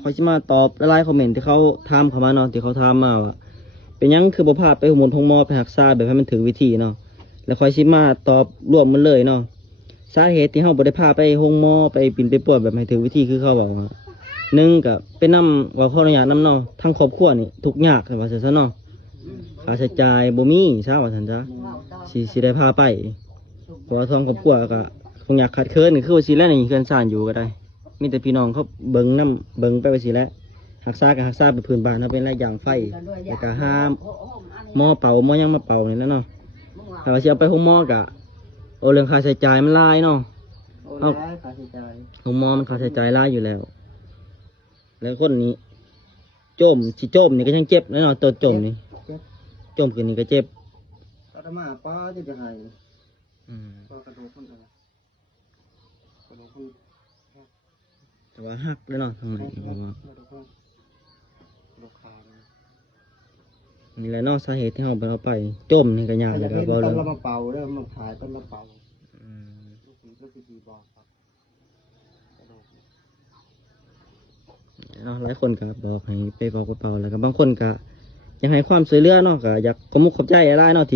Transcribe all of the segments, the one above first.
ขอสิมาตอบหลายๆคอมเมนต์ที่เขาถามเข้ามาเนาะที่เขาถามมาว่าเป็นหยังคือบ่พาไปหมห้องหมอไปรักษาแบบให้มันถึงวิธีเนาะแล้วขอยสิมาตอบรวมมันเลยเนาะสาเหตุที่เฮาบ่ได้พาไปห้องหมอไปปิ่นไปปวดแบบให้ถึงวิธีคือเขาบอกว่าหนึ่งก็เป็นนำว่าขออนุญาตนำเนาะทั้งครอบครัวนี่ทุกข์ยากว่าซั่นซะเนาะค่าใช้จ่ายบ่มีซะว่าซั่นจ้ะสิได้พาไปเพราะว่าทั้งครอบครัวก็คงอยากขาดเคินคือว่าสิแล้วนี่เฮือนซ่านอยู่ก็ได้มีแต่พี่น้องเขาเบิ่งนำเบิ่งไปว่าสิแล้วรักษาก็รักษาไปพื้นบ้านเฮาเป็นหลายอย่างไฟแล้วก็ห้ามหมอเป่าหมอยังมาเป่านี่แหล้วเนาะถ้าว่าสิเอาไปห้องหมอก็โอ้เรื่องค่าใช้จ่ายมันหลายเนาะเอาห้องหมอมันค่าใช้จ่ายหลายอยู่แล้วแล้วคนนี้โจมนี่ก็ยังเจ็บแน่นอนตัวโจมนี่โจมขึ้นนี่ก็เจ็บอาตมาป้าจะหายป้ากระดูกมันอะไรกระดูกมันแต่ว่าหักแล้วเนาะทางไหนเพราะว่านี่แหละเนาะสาเหตุที่เราไปโจมนี่ก็ยากเลยครับเรามาเป่าแล้วมาถ่ายต้นมาเป่าเนาะหลายคนก็บอกให้ไปเป่าแล้วก็บางคนก็อยากให้ความช่วยเหลือเนาะก็อยากขอบใจอะไรเนาะ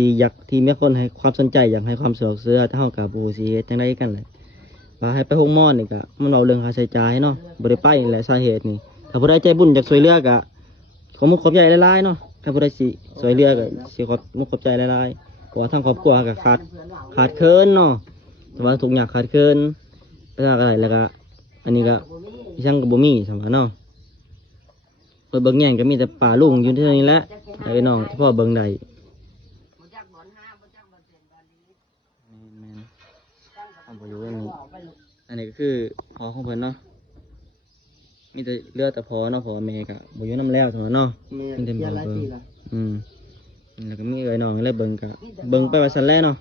ที่มีคนให้ความสนใจอยากให้ความสะดวกสบายถ้าเฮากับบูสิเฮ็ดจังได๋กันเลยว่าให้ไปห้องหมอนี่ก็มันเอาเรื่องค่าใช้จ่ายเนาะบ่ได้ไปนี่แหละสาเหตุนี่ถ้าผู้ใดใจบุญอยากช่วยเหลือก็ขอบใจหลายๆเนาะถ้าผู้ใดสิช่วยเหลือก็สิขอบใจหลายๆเพราะว่าทางครอบครัวก็ขาดเคินเนาะแต่ว่าทุกอย่างขาดเคินไปทางอะไรแล้วก็อันนี้ก็ยังก็บ่มีสำคัญเนาะเบิ่งแย่งก็มีแต่ป่าลุงอยู่ที่นี่แหละไอ้น้องที่พ่อเบิ่งได้อันนี้ก็คือพอของเพิ่นเนาะมีแต่เลือดแต่พอเนาะพอแม่ก็บ่อยู่น้ำแล้วเท่านั้นเนาะมีแต่เบิ่งแล้วก็มีไอ้น้องเลยเบิ่งก็เบิ่งไปว่าซั่นแหละเนาะ